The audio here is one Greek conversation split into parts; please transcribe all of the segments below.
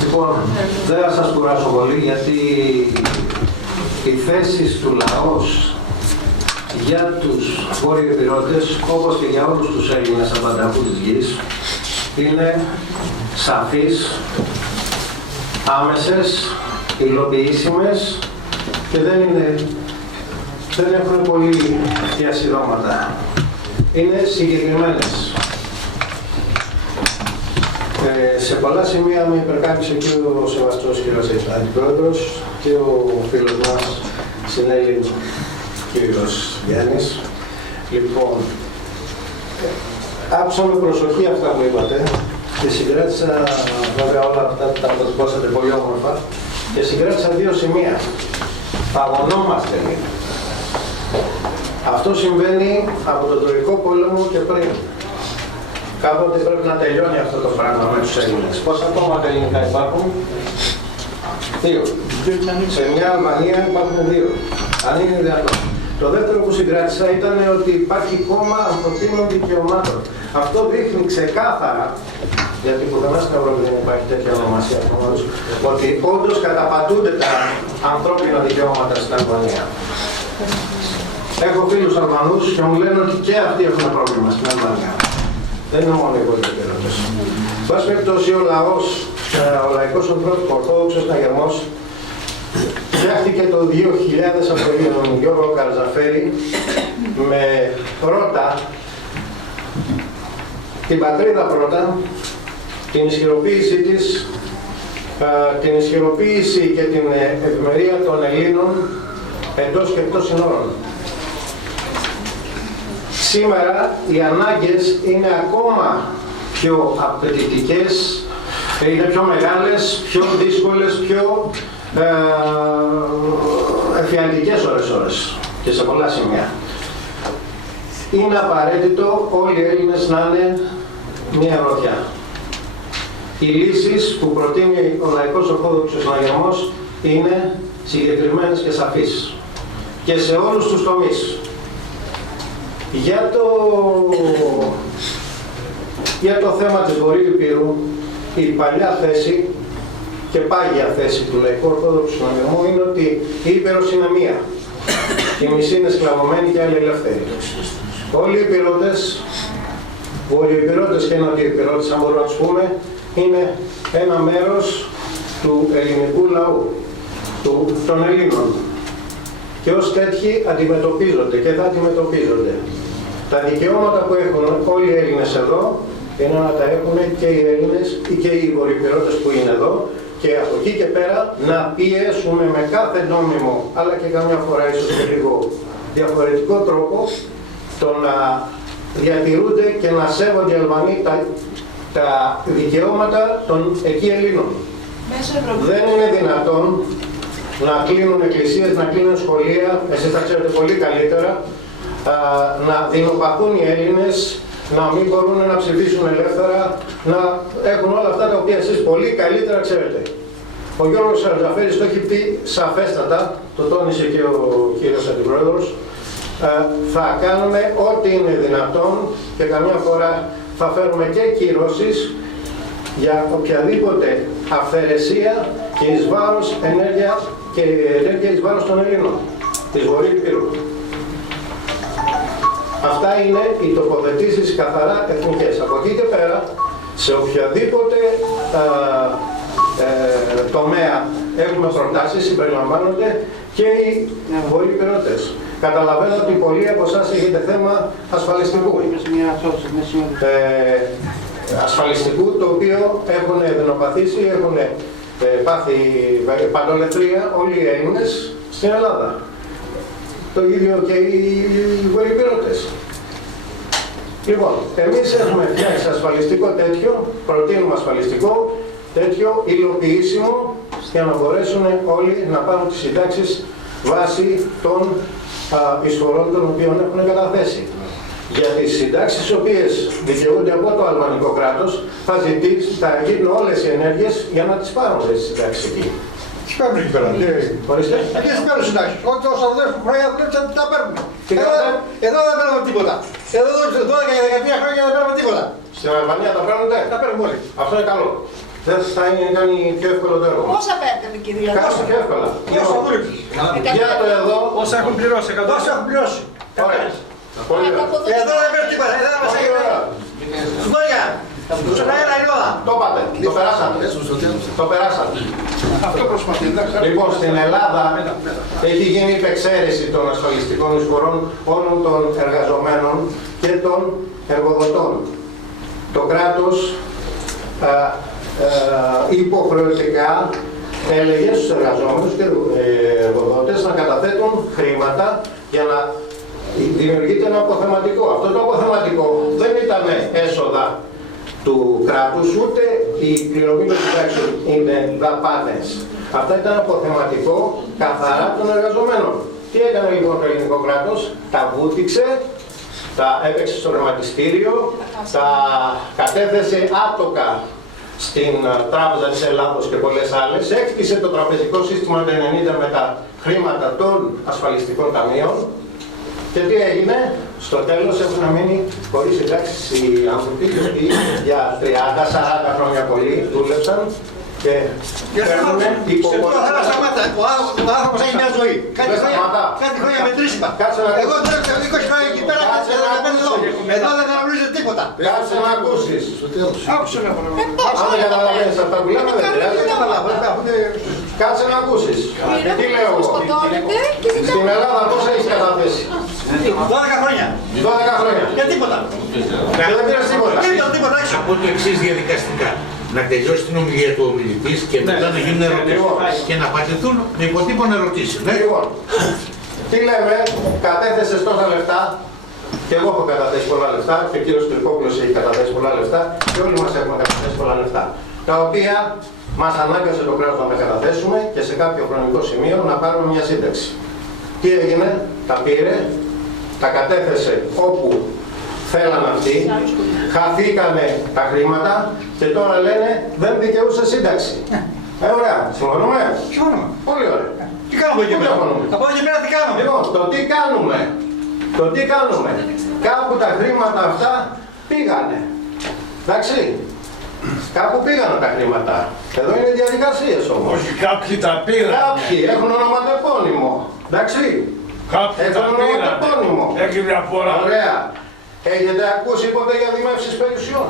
Λοιπόν, δεν θα σας κουράσω πολύ, γιατί οι θέσεις του λαός για τους βόρειο-ηπειρώτες, όπως και για όλους τους Έλληνες απανταχού της γης, είναι σαφείς, άμεσες, υλοποιήσιμες και δεν έχουν πολύ διασυρώματα. Είναι συγκεκριμένες. Σε πολλά σημεία με υπερκάπησε και ο σεβαστός κύριος Αντιπρόεδρος και ο φίλος μας συνέλλην κύριος Γιάννης. Λοιπόν, άκουσα με προσοχή αυτά που είπατε και συγκράτησα, βέβαια όλα αυτά τα αποτυπώσατε πολύ όμορφα, και συγκράτησα δύο σημεία. Παγωνόμαστε λίγο. Αυτό συμβαίνει από τον Τροϊκό Πόλεμο και πριν. Κάποτε πρέπει να τελειώνει αυτό το πράγμα με τους Έλληνες. Πόσα κόμματα ελληνικά υπάρχουν? Δύο. Σε μια Αλβανία υπάρχουν δύο. Αν είναι δυνατόν. Το δεύτερο που συγκράτησα ήταν ότι υπάρχει κόμμα ανθρωπίνων δικαιωμάτων. Αυτό δείχνει ξεκάθαρα, γιατί πουθενά στην Ευρώπη δεν υπάρχει τέτοια ονομασία, ότι όντως καταπατούνται τα ανθρώπινα δικαιώματα στην Αλβανία. Έχω φίλους Αλβανούς και μου λένε ότι και αυτοί έχουν πρόβλημα στην Αλβανία. Δεν είναι μόνο οι βορειοϊπειρώτες. Εν πάση περιπτώσει, ο λαϊκός Ορθόδοξος Συναγερμός φτιάχτηκε το 2000 από τον Γιώργο Καρζαφέρη με πρώτα την πατρίδα πρώτα, την ισχυροποίησή της, την ισχυροποίηση και την ευημερία των Ελλήνων εντός και εκτός συνόρων. Σήμερα οι ανάγκες είναι ακόμα πιο απαιτητικές, είναι πιο μεγάλες, πιο δύσκολες, πιο εφιαλτικές ώρες και σε πολλά σημεία. Είναι απαραίτητο όλοι οι Έλληνες να είναι μία γροθιά. Οι λύσεις που προτείνει ο Λαϊκός Ορθόδοξος Συναγερμός είναι συγκεκριμένες και σαφείς και σε όλους τους τομείς. Για το θέμα της Βορείου Ηπείρου, η παλιά θέση και πάγια θέση του Λαϊκού Ορθόδοξου Συναγερμού είναι ότι η Ήπειρος είναι μία. Η μισή είναι σκλαβωμένη και άλλη ελεύθερη. Όλοι οι Ηπειρώτες, βορειοϊπειρώτες και νοτιοϊπειρώτες, αν μπορούμε να τους πούμε, είναι ένα μέρος του ελληνικού λαού, των Ελλήνων. Και ως τέτοιοι αντιμετωπίζονται και θα αντιμετωπίζονται. Τα δικαιώματα που έχουν όλοι οι Έλληνες εδώ είναι να τα έχουν και οι Έλληνες ή και οι βορειοϊπειρώτες που είναι εδώ, και από εκεί και πέρα να πιέσουμε με κάθε νόμιμο, αλλά και καμιά φορά ίσως και λίγο διαφορετικό τρόπο, το να διατηρούνται και να σέβονται οι Αλβανοί τα δικαιώματα των εκεί Ελλήνων. Δεν είναι δυνατόν να κλείνουν εκκλησίες, να κλείνουν σχολεία, εσείς τα ξέρετε πολύ καλύτερα, να δεινοπαθούν οι Έλληνες, να μην μπορούν να ψηφίσουν ελεύθερα, να έχουν όλα αυτά τα οποία εσείς πολύ καλύτερα ξέρετε. Ο Γιώργος Καρζαφέρης το έχει πει σαφέστατα, το τόνισε και ο κύριος Αντιπρόεδρος, θα κάνουμε ό,τι είναι δυνατόν και καμιά φορά θα φέρουμε και κυρώσεις για οποιαδήποτε αυθαιρεσία και εις βάρος ενέργεια εις βάρος των Ελλήνων, της Βορείου Ηπείρου. Αυτά είναι οι τοποθετήσεις καθαρά εθνικές. Από εκεί και πέρα, σε οποιαδήποτε τομέα έχουμε προτάσεις, συμπεριλαμβάνονται και οι βορειοϊπειρώτες. Καταλαβαίνω ότι πολλοί από εσάς έχετε θέμα ασφαλιστικού. Ασφαλιστικού, το οποίο έχουν δεινοπαθήσει, έχουν πάθει παντολετρία όλοι οι Έλληνες στην Ελλάδα. Το ίδιο και οι βορειοϊπειρώτες. Λοιπόν, εμείς έχουμε φτιάξει ασφαλιστικό τέτοιο, προτείνουμε ασφαλιστικό τέτοιο υλοποιήσιμο για να μπορέσουν όλοι να πάρουν τις συντάξεις βάσει των εισφορών των οποίων έχουν καταθέσει. για τις συντάξεις τις οποίες δικαιούνται από το αλβανικό κράτος, θα γίνουν όλες οι ενέργειες για να τις πάρουν τις συντάξεις εκεί. Τι παίρνουν εκεί πέρα, Ορίστε. τι παίρνουν συντάξεις, ό,τι όσα δουλεύουν χρόνια δουλεύουν τα παίρνουν. Εδώ δεν παίρνουμε τίποτα. Εδώ 12 και 13 χρόνια δεν παίρνουμε τίποτα. Στην Αλβανία τα παίρνετε. Τα παίρνουμε όλοι. Αυτό είναι καλό. Δεν θα κάνει πιο εύκολο το έργο. Πόσα παίρνετε, κύριε? Κάτσε πιο εύκολα. Πόσο δούλεψες. Για το εδώ. Όσα έχουν πληρώσει, 100. Πόσο έχουν πληρώσει. Ωραία. Πολύ ωραία. Εδώ δεν παίρνει τίποτα. Εδώ δεν μας Πολύ ωραία. Δόγια. Στον αέρα η ώρα. Το είπατε. Το περάσατε. Το περάσατε. Αυτό προσπαθεί. Λοιπόν, στην Ελλάδα έχει γίνει υπεξαίρεση των ασφαλιστικών εισφορών όλων των εργαζομένων και των εργοδοτών. Το κράτος υποχρεωτικά έλεγε στους εργαζόμενους και εργοδότες να καταθέτουν χρήματα για να δημιουργείται ένα αποθεματικό. Αυτό το αποθεματικό δεν ήταν έσοδα του κράτους, ούτε η πληρωμή των συντάξεων είναι δαπάνες. Αυτά ήταν αποθεματικό καθαρά των εργαζομένων. Τι έκανε λοιπόν το ελληνικό κράτος? Τα βούτυξε, τα έπαιξε στο χρηματιστήριο, τα κατέθεσε άτοκα στην Τράπεζα της Ελλάδος και πολλές άλλες, έκτισε το τραπεζικό σύστημα του 90 με τα χρήματα των ασφαλιστικών ταμείων. Και τι έγινε? Στο τέλος έχουν μείνει χωρίς συντάξεις οι άνθρωποι για 30-40 χρόνια πολλοί δούλεψαν και παίρνουν υποβολή. Ο άνθρωπος έχει μια ζωή. Κάτι χρόνια μετρήσιμα. Εγώ δούλεψα 20 χρόνια εκεί πέρα, εδώ δεν αναγνωρίζετε τίποτα. Κάτσε να ακούσεις. Άκουσε να πω. Αν δεν καταλαβαίνεις αυτά που λέμε, δεν πειράζει. Κάτσε να ακούσεις. Τι λέω εγώ? Στην Ελλάδα πώς έχεις καταθέσει? 12 χρόνια. 12 χρόνια. Για τίποτα. Και δεν πήρες τίποτα. Τίποτα έξω. Από το εξής διαδικαστικά. Να τελειώσει την ομιλία του ομιλητής και μετά να γίνουν ερωτήσεις και να απαντηθούν με υποτύπων ερωτήσεις. Λοιπόν, τι λέμε, κατέθεσες τόσα λεφτά, και εγώ έχω καταθέσει πολλά λεφτά, και ο κύριος Κυρκόπουλος έχει καταθέσει πολλά λεφτά, και όλοι μας έχουμε καταθέσει πολλά λεφτά, τα οποία μας ανάγκασε το κράτος να τα καταθέσουμε και σε κάποιο χρονικό σημείο να πάρουμε μια σύνταξη. Τι έγινε? Τα πήρε, τα κατέθεσε όπου θέλαν αυτοί, χαθήκανε τα χρήματα και τώρα λένε δεν δικαιούσε σύνταξη. Ωραία, συμφωνούμε? Συμφωνούμε. Πολύ ωραία. Τι κάνουμε εκεί πέρα? Από εδώ και πέρα τι κάνουμε? Λοιπόν, το τι κάνουμε, κάπου τα χρήματα αυτά πήγανε. Εντάξει, κάπου πήγανε τα χρήματα. Εδώ είναι διαδικασίες όμως. Όχι, κάποιοι τα πήραν. Κάποιοι έχουν ονοματεπώνυμο. Εντάξει, Κάποιοι τα έχουν πήραν. ονοματεπώνυμο. Έχει διαφορά. Ωραία. Έχετε ακούσει ποτέ για δημεύσεις περιουσιών?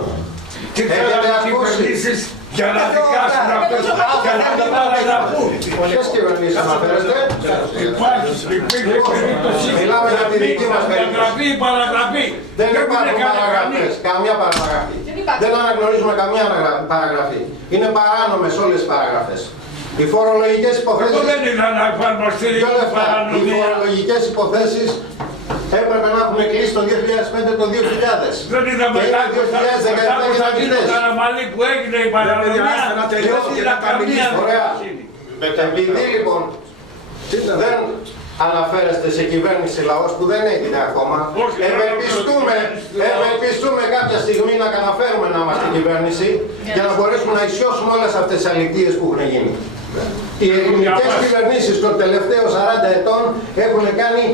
Τι θέλανε οι κυβερνήσεις για να δικάσουν αυτούς, για να μην παραγραφούν. Ποιες κυβερνήσεις αναφέρεστε? Υπήρχε περίπτωση. Μιλάμε για τη δική μας περίπτωση. Παραγραφή, παραγραφή. Δεν υπάρχουν παραγραφές, καμία παραγραφή. Δεν αναγνωρίζουμε καμία παραγραφή. Είναι παράνομες όλες οι παραγραφές. Οι φορολογικές υποθέσεις... Δεν ήταν να εφαρμοστεί η παρανομία. Οι φορολογικές υποθέσεις έπρεπε να έχουν κλείσει το 2005 το 2000. Δεν είδαμε και κάτι είναι 2017 και τα το Καραμαλή που έγινε η παρανομία. να τελειώσει και να καμία Ωραία. δικαιοσύνη. Επειδή λοιπόν δεν αναφέρεστε σε κυβέρνηση λαός που δεν έγινε ακόμα, ευελπιστούμε κάποια στιγμή να καταφέρουμε να είμαστε κυβέρνηση για να μπορέσουμε να ισιώσουμε όλες αυτές τις αλητίες που έχουν γίνει. Οι ελληνικές κυβερνήσεις των τελευταίων 40 ετών έχουν κάνει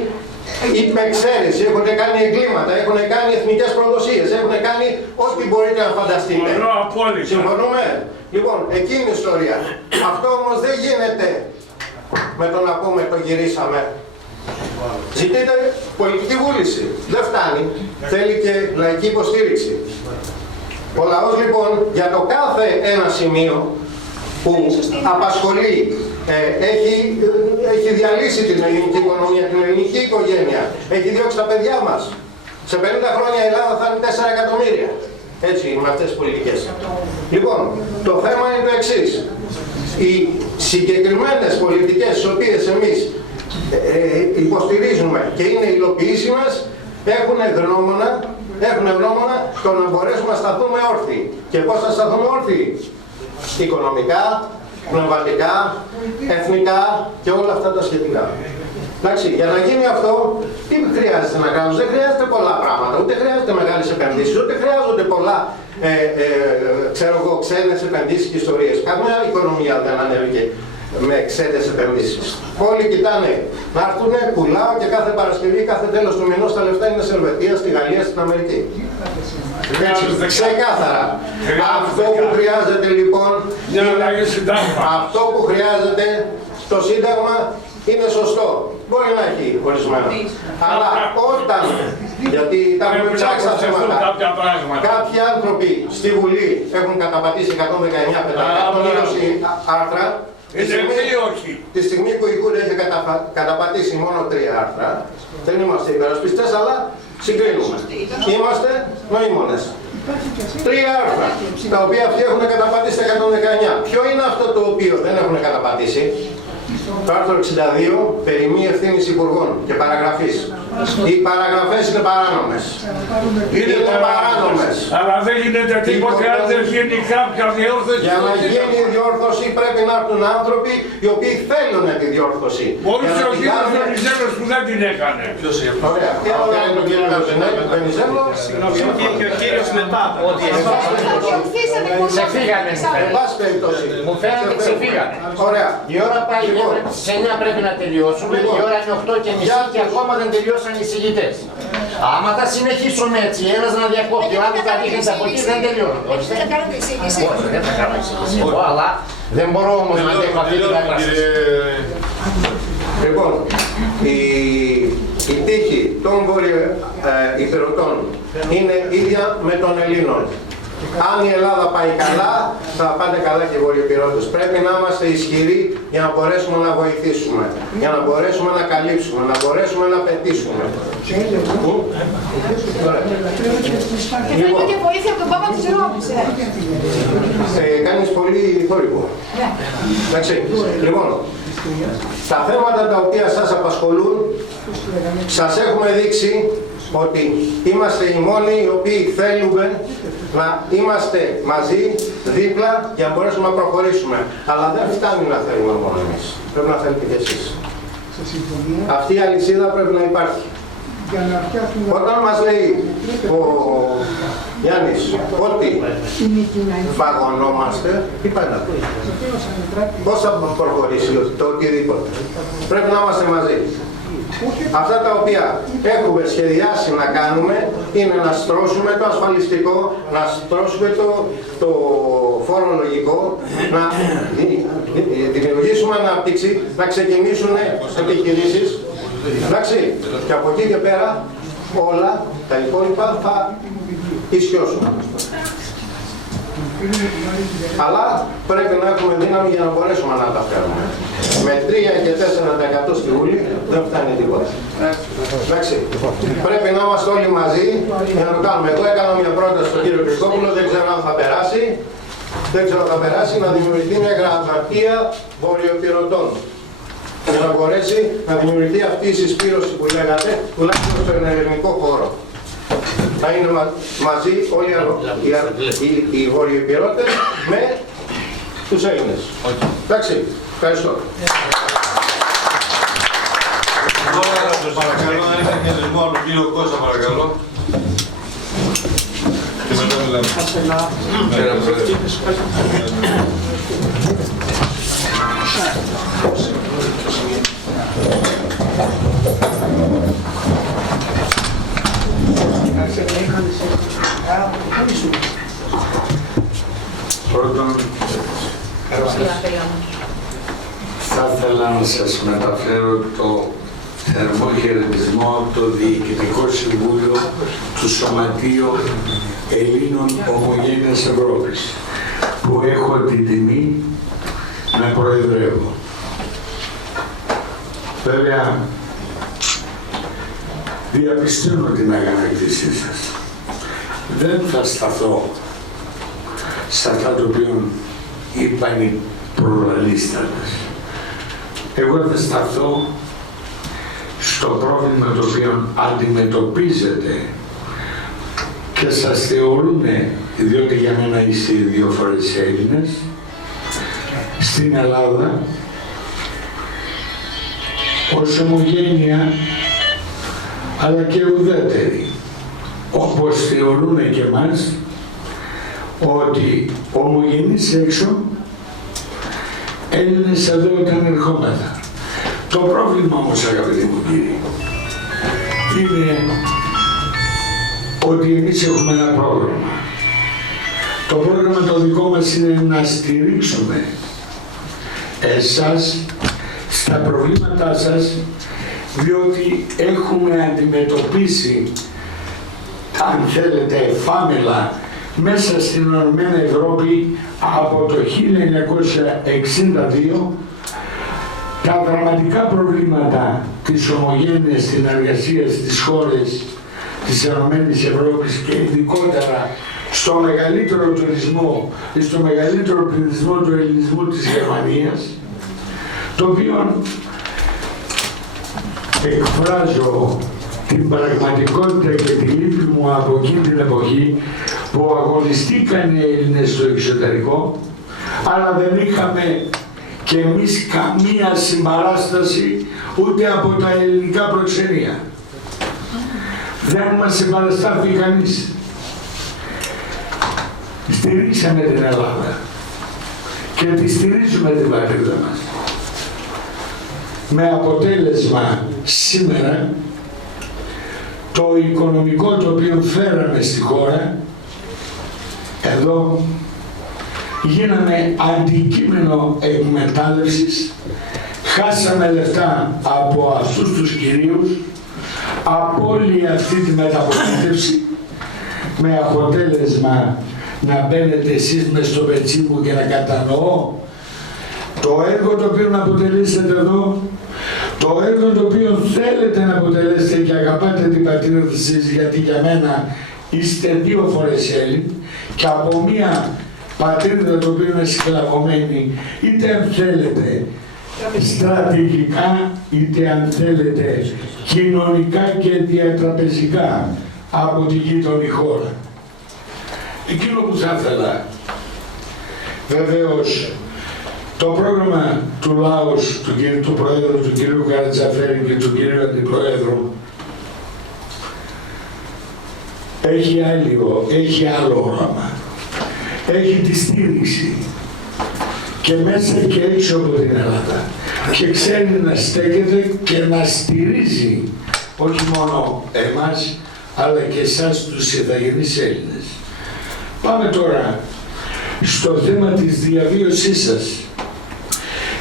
υπεξαίρεση, έχουν κάνει εγκλήματα, έχουν κάνει εθνικές προδοσίες, έχουν κάνει ό,τι μπορείτε να φανταστείτε. Συμφωνούμε? Λοιπόν, εκείνη η ιστορία. Αυτό όμως δεν γίνεται με το να πούμε το γυρίσαμε. Ζητείτε πολιτική βούληση. Δεν φτάνει. Θέλει και λαϊκή υποστήριξη. Ο λαός λοιπόν για το κάθε ένα σημείο που απασχολεί, έχει διαλύσει την ελληνική οικονομία, την ελληνική οικογένεια, έχει διώξει τα παιδιά μας. Σε 50 χρόνια η Ελλάδα θα είναι 4 εκατομμύρια. Έτσι με αυτές τις πολιτικές. Λοιπόν, το θέμα είναι το εξής. Οι συγκεκριμένες πολιτικές τις οποίες εμείς υποστηρίζουμε και είναι υλοποιήσιμες έχουν γνώμονα το να μπορέσουμε να σταθούμε όρθιοι. Και πώς θα σταθούμε όρθιοι? Οικονομικά, πνευματικά, εθνικά και όλα αυτά τα σχετικά. Εντάξει, για να γίνει αυτό, τι χρειάζεται να κάνουμε? Δεν χρειάζεται πολλά πράγματα, ούτε χρειάζεται μεγάλες επενδύσεις, ούτε χρειάζονται πολλά ξένες επενδύσεις και ιστορίες. Καμία οικονομία δεν ανέβηκε με ξένες επενδύσεις. Όλοι κοιτάνε να έρθουν, πουλάω και κάθε Παρασκευή, κάθε τέλος του μηνός τα λεφτά είναι σε Ελβετία, στη Γαλλία, στην Αμερική. Έτσι, ξεκάθαρα. Αυτό που χρειάζεται λοιπόν, αυτό που χρειάζεται στο Σύνταγμα είναι σωστό. Μπορεί να έχει ορισμένα. Αλλά όταν, γιατί τα έχουμε ψάξει τα θέματα, κάποιοι άνθρωποι στη Βουλή έχουν καταπατήσει 119 άρθρα, τη στιγμή που η Κούρη έχει καταπατήσει μόνο 3 άρθρα, δεν είμαστε υπερασπιστές, αλλά συγκρίνουμε. Είμαστε νοήμονες. 3 άρθρα, τα οποία αυτοί έχουν καταπατήσει τα 119. Ποιο είναι αυτό το οποίο δεν έχουν καταπατήσει? Το άρθρο 62 περί μη ευθύνης υπουργών και παραγραφής. Οι παραγραφές είναι παράνομες. Είναι παράνομες. Αλλά δεν γίνεται τίποτε αν δεν γίνει κάποια διόρθωση. Για να γίνει η διόρθωση πρέπει να έρθουν άνθρωποι οι οποίοι θέλουν τη διόρθωση. Μπορούσε ο κύριος Βενιζέλος που δεν την έκανε. Ποιος είναι αυτό? Ωραία. Τι άλλο είναι το κύριο Βενιζέλο? Συγγνώμη, και ο κύριος μετά. Ότι ξεφύγανε. Εν πάση περιπτώσει. Μου φαίνεται ξεφύγανε. Ωραία. Η ώρα πάει, σε 9 πρέπει να τελειώσουμε, η ώρα είναι 8:30 και ακόμα δεν τελειώσαν οι συγητές. Άμα θα συνεχίσουμε έτσι, ένας να διακόπτει, ο άλλος θα ρίχνει από εκεί, δεν τελειώνουν. Όχι, δεν θα κάνω εισήγηση εγώ, αλλά δεν μπορώ όμως να αντέχω αυτή την κατάσταση. Λοιπόν, η τύχη των βορειοϊπειρωτών είναι ίδια με των Ελλήνων. Αν η Ελλάδα πάει καλά, θα πάνε καλά και οι βορειοϊπειρωτές. Πρέπει να είμαστε ισχυροί για να μπορέσουμε να βοηθήσουμε, για να μπορέσουμε να καλύψουμε, να μπορέσουμε να πετύσουμε. Θέλουμε και βοήθεια από τον Πάπα της Ρώμης. Κάνεις πολύ θόρυβο. Εντάξει. Λοιπόν, τα θέματα τα οποία σας απασχολούν, σας έχουμε δείξει ότι είμαστε οι μόνοι οι οποίοι θέλουμε να είμαστε μαζί, δίπλα, για να μπορέσουμε να προχωρήσουμε. Αλλά δεν φτάνει να θέλουμε μόνο εμείς. Πρέπει να θέλετε και εσείς. Αυτή η αλυσίδα πρέπει να υπάρχει. Όταν μας λέει ο Γιάννης ότι φαγωνόμαστε, τι πάει να πει? Πώς θα προχωρήσει το οτιδήποτε? Πρέπει να είμαστε μαζί. Αυτά τα οποία έχουμε σχεδιάσει να κάνουμε είναι να στρώσουμε το ασφαλιστικό, να στρώσουμε το φορολογικό, να δημιουργήσουμε ανάπτυξη, να ξεκινήσουν επιχειρήσεις. Εντάξει, και από εκεί και πέρα όλα τα υπόλοιπα θα ισιώσουν. Αλλά πρέπει να έχουμε δύναμη για να μπορέσουμε να τα φέρουμε. Με 3 και 4% στη Βουλή δεν φτάνει τίποτα. Εντάξει, πρέπει να είμαστε όλοι μαζί για να το κάνουμε. Εγώ έκανα μια πρόταση στον κύριο Χριστόπουλο, δεν ξέρω αν θα περάσει. Δεν ξέρω αν θα περάσει, να δημιουργηθεί μια γραμματεία βορειοϊπειρωτών. Για να μπορέσει να δημιουργηθεί αυτή η συσπήρωση που λέγατε, τουλάχιστον στον ελληνικό χώρο. Να είναι μαζί όλοι οι βορειοϊπειρωτές με τους Έλληνες. Εντάξει, ευχαριστώ. Παρακαλώ, αν έχετε και λιγμό από τον κύριο Κώστα, παρακαλώ. Και μετά μιλάμε. Πρώτον, θα ήθελα να σας μεταφέρω το θερμό χαιρετισμό από το Διοικητικό Συμβούλιο του Σωματείου Ελλήνων Ομογένειας Ευρώπης, που έχω την τιμή να προεδρεύω. Βέβαια, διαπιστώνω την αγανάκτησή σας. Δεν θα σταθώ σε αυτά το οποίο είπαν οι προλαλίστατες. Εγώ θα σταθώ στο πρόβλημα το οποίο αντιμετωπίζετε και σας θεωρούν, διότι για μένα είστε οι 2 φορές Έλληνες, στην Ελλάδα ως ομογένεια, αλλά και ουδέτεροι, όπως θεωρούν και εμάς, ότι ομογενείς έξω, Έλληνες εδώ όταν ερχόμαστε. Το πρόβλημα όμως, αγαπητοί μου κύριοι, είναι ότι εμείς έχουμε ένα πρόγραμμα. Το πρόγραμμα το δικό μας είναι να στηρίξουμε εσάς στα προβλήματά σας, διότι έχουμε αντιμετωπίσει, αν θέλετε, εφάμελα μέσα στην Ενωμένη Ευρώπη από το 1962 τα δραματικά προβλήματα της ομογένειας συνεργασίας στις χώρες της Ενωμένης Ευρώπης και ειδικότερα στο μεγαλύτερο τουρισμό, στο μεγαλύτερο πληθυσμό του ελληνισμού της Γερμανίας, το οποίο εκφράζω την πραγματικότητα και τη λύπη μου από εκείνη την εποχή που αγωνιστήκαν οι Έλληνες στο εξωτερικό, αλλά δεν είχαμε και εμείς καμία συμπαράσταση ούτε από τα ελληνικά προξενία. Δεν μας συμπαραστάθη κανείς. Στηρίξαμε την Ελλάδα και τη στηρίζουμε την πατρίδα μας. Με αποτέλεσμα σήμερα το οικονομικό το οποίο φέραμε στη χώρα, εδώ γίναμε αντικείμενο εκμετάλλευσης, χάσαμε λεφτά από αυτούς τους κυρίους, από όλη αυτή τη μεταπολίτευση, με αποτέλεσμα να μπαίνετε εσείς μες στο πετσί μου και να κατανοώ το έργο το οποίο να αποτελέσετε εδώ, το έργο το οποίο θέλετε να αποτελέσετε και αγαπάτε την πατρίδα σας, γιατί για μένα είστε 2 φορές Έλληνοι και από μία πατρίδα το οποίο είναι σκλαβωμένη, είτε αν θέλετε στρατηγικά, είτε αν θέλετε κοινωνικά και διατραπεζικά από τη γείτονη χώρα. Εκείνο που θα ήθελα, βεβαίως, το πρόγραμμα του ΛΑΟΣ, του Πρόεδρου, του κυρίου Καρατζαφέρη και του κυρίου Αντιπρόεδρου, έχει άλλο όραμα. Έχει τη στήριξη και μέσα και έξω από την Ελλάδα και ξέρει να στέκεται και να στηρίζει όχι μόνο εμάς αλλά και εσάς τους ηθαγενείς Έλληνες. Πάμε τώρα στο θέμα της διαβίωσής σας,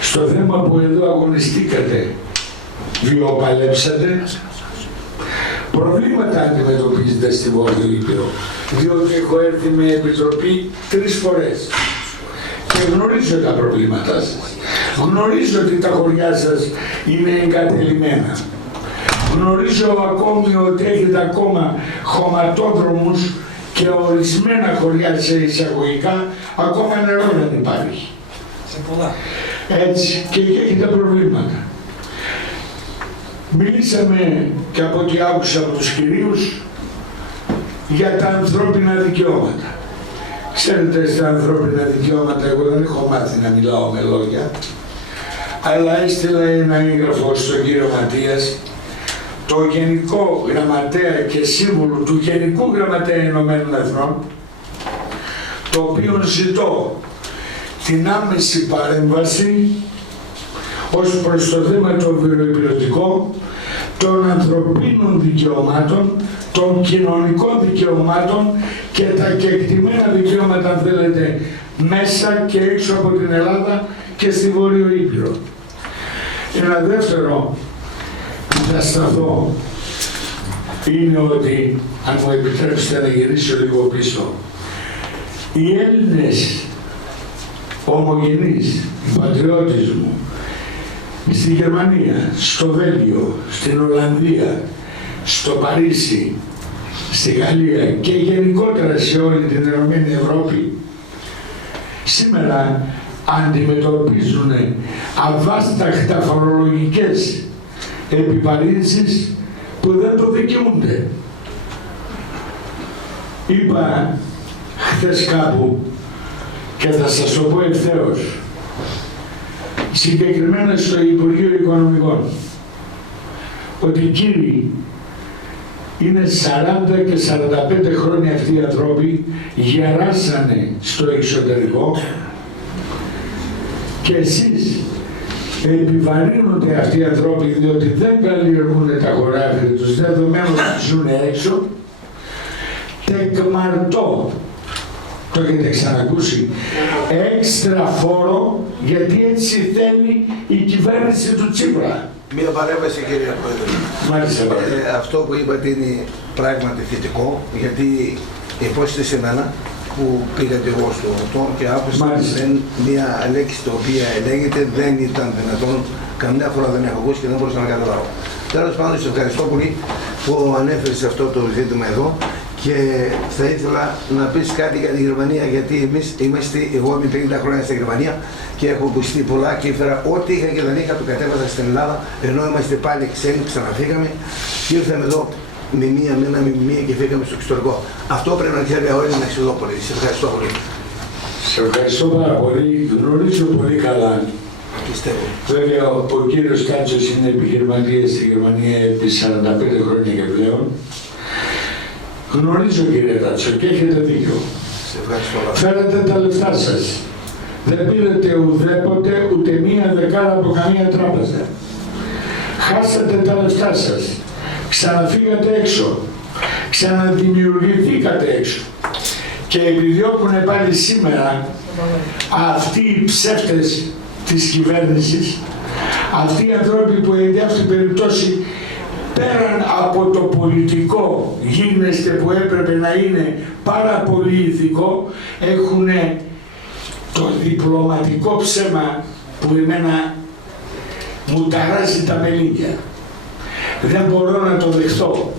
στο θέμα που εδώ αγωνιστήκατε, βιοπαλέψατε, προβλήματα αντιμετωπίζετε στη Βόρειο Ήπειρο, διότι έχω έρθει με επιτροπή 3 φορές και γνωρίζω τα προβλήματά σας. Γνωρίζω ότι τα χωριά σας είναι εγκατελειμμένα. Γνωρίζω ακόμη ότι έχετε ακόμα χωματόδρομους και ορισμένα χωριά σε εισαγωγικά ακόμα νερό δεν υπάρχει. Σε πολλά. Έτσι και εκεί έχετε προβλήματα. Μιλήσαμε και από ό,τι άκουσα από τους κυρίους για τα ανθρώπινα δικαιώματα. Ξέρετε, στα ανθρώπινα δικαιώματα εγώ δεν έχω μάθει να μιλάω με λόγια, αλλά έστειλα ένα έγγραφο στον κύριο Ματίας, το Γενικό Γραμματέα και Σύμβουλο του Γενικού Γραμματέα Ηνωμένων Εθνών, το οποίο ζητώ την άμεση παρέμβαση ως προς το θέμα το βιοϋπηρωτικό, των ανθρωπίνων δικαιωμάτων, των κοινωνικών δικαιωμάτων και τα κεκτημένα δικαιώματα, αν θέλετε, μέσα και έξω από την Ελλάδα και στη Βόρειο Ήπειρο. Ένα δεύτερο που θα σταθώ είναι ότι, αν μου επιτρέψετε να γυρίσω λίγο πίσω, οι Έλληνες ομογενείς, οι πατριώτες μου, στη Γερμανία, στο Βέλγιο, στην Ολλανδία, στο Παρίσι, στη Γαλλία και γενικότερα σε όλη την Ενωμένη Ευρώπη, σήμερα αντιμετωπίζουν αβάσταχτα φορολογικές επιβαρύνσεις που δεν το δικαιούνται. Είπα χθες κάπου και θα σας το πω ευθέως, συγκεκριμένα στο Υπουργείο Οικονομικών, ότι κύριοι, είναι 40 και 45 χρόνια αυτοί οι άνθρωποι, γεράσανε στο εξωτερικό και εσείς επιβαρύνονται αυτοί οι άνθρωποι διότι δεν καλλιεργούν τα χωράφια τους, δεδομένου ότι ζουν έξω, τεκμαρτό, το έχετε ξανακούσει, έξτρα φόρο, γιατί έτσι θέλει η κυβέρνηση του Τσίπρα. Μία παρέμβαση, κύριε Πρόεδρε. Μάλιστα. Αυτό που είπατε είναι πράγματι θετικό, γιατί υπόσχεστε σε μένα που πήγατε εγώ στο αυτό και άκουσα μία λέξη την οποία ελέγχεται, δεν ήταν δυνατόν, καμιά φορά δεν έχω ακούσει και δεν μπορούσα να καταλάβω. Τέλος πάντων, σας ευχαριστώ πολύ που ανέφερες αυτό το ζήτημα εδώ και θα ήθελα να πεις κάτι για τη Γερμανία, γιατί εμείς εγώ είμαι 50 χρόνια στη Γερμανία και έχω ακουστεί πολλά και έφερα ό,τι είχα και δεν είχα, το κατέβαζα στην Ελλάδα, ενώ είμαστε πάλι ξένοι, ξαναφύγαμε και ήρθαμε εδώ με μία και φύγαμε στο εξωτερικό. Αυτό πρέπει να ξέρει όλοι να Αξιοδόπολη. Σε ευχαριστώ πολύ. Σε ευχαριστώ πάρα πολύ. Γνωρίζω πολύ καλά. Πιστεύω. Βέβαια, ο κύριος Κάτσος είναι επιχειρηματίας στη Γερμανία επί 45 χρόνια και πλέον. Γνωρίζω, κύριε Κάτσο, και έχετε δίκιο. Σε ευχαριστώ. Φέρετε τα λεφτά σας. Δεν πήρετε ουδέποτε ούτε μία δεκάρα από καμία τράπεζα. Χάσατε τα λεφτά σας. Ξαναφύγατε έξω. Ξαναδημιουργηθήκατε έξω. Και επιδιώκουν πάλι σήμερα αυτοί οι ψεύτες της κυβέρνησης, αυτοί οι άνθρωποι που εν αυτή περιπτώσει πέραν από το πολιτικό γίνεστε που έπρεπε να είναι πάρα πολύ ηθικό, έχουν το διπλωματικό ψέμα που εμένα μου ταράζει τα μελίγια. Δεν μπορώ να το δεχθώ.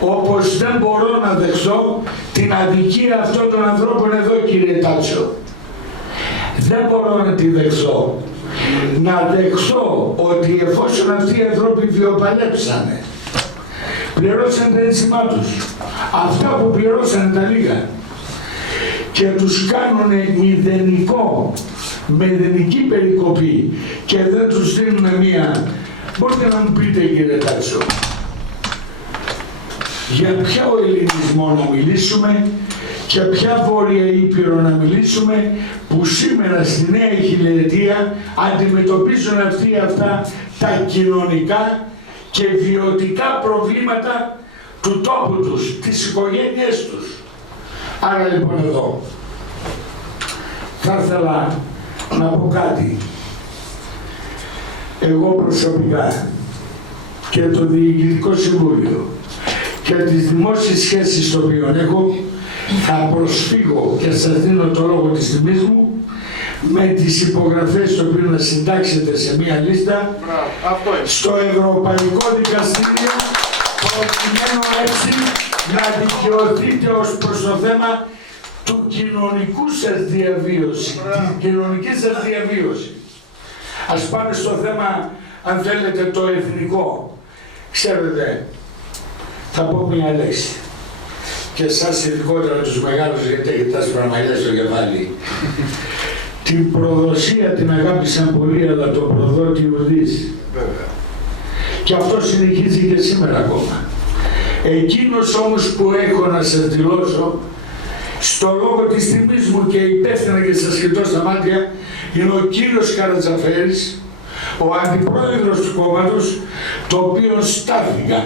Όπως δεν μπορώ να δεχθώ την αδικία αυτών των ανθρώπων εδώ, κύριε Τάτσο. Δεν μπορώ να τη δεχθώ. Να δεχθώ ότι εφόσον αυτοί οι άνθρωποι βιοπαλέψανε, πληρώσαν τα ένσημά τους, αυτά που πληρώσανε τα λίγα, και τους κάνουν μηδενική περικοπή και δεν τους δίνουν μία. Μπορείτε να μου πείτε, κύριε Τάτσο, για ποιο ελληνισμό να μιλήσουμε και ποια Βόρεια Ήπειρο να μιλήσουμε που σήμερα στη νέα χιλιετία αντιμετωπίζουν αυτά τα κοινωνικά και βιωτικά προβλήματα του τόπου τους, της οικογένειας τους. Άρα λοιπόν εδώ θα ήθελα να πω κάτι. Εγώ προσωπικά και το Διοικητικό Συμβούλιο και τις δημόσιες σχέσεις στο οποίο έχω, θα προσφύγω και σας δίνω το λόγο της τιμής μου με τις υπογραφές το οποίο να συντάξετε σε μία λίστα στο Ευρωπαϊκό Δικαστήριο, προκειμένου έτσι να δικαιωθείτε ως προς το θέμα του κοινωνικού σας διαβίωση, της κοινωνικής σας διαβίωση. Ας πάμε στο θέμα, αν θέλετε, το εθνικό. Ξέρετε, θα πω μια λέξη. Και εσάς ειδικότερα τους μεγάλους, γιατί έχετε τα σπραμαλιά στο κεφάλι. Την προδοσία την αγάπησαν πολύ, αλλά το προδότη ουδής. Και αυτό συνεχίζει και σήμερα ακόμα. Εκείνος όμως που έχω να σας δηλώσω, στο λόγο της τιμής μου και υπεύθυνα και σας κοιτώ στα μάτια, είναι ο κύριος Καρατζαφέρης, ο αντιπρόεδρος του κόμματος, το οποίο στάθηκαν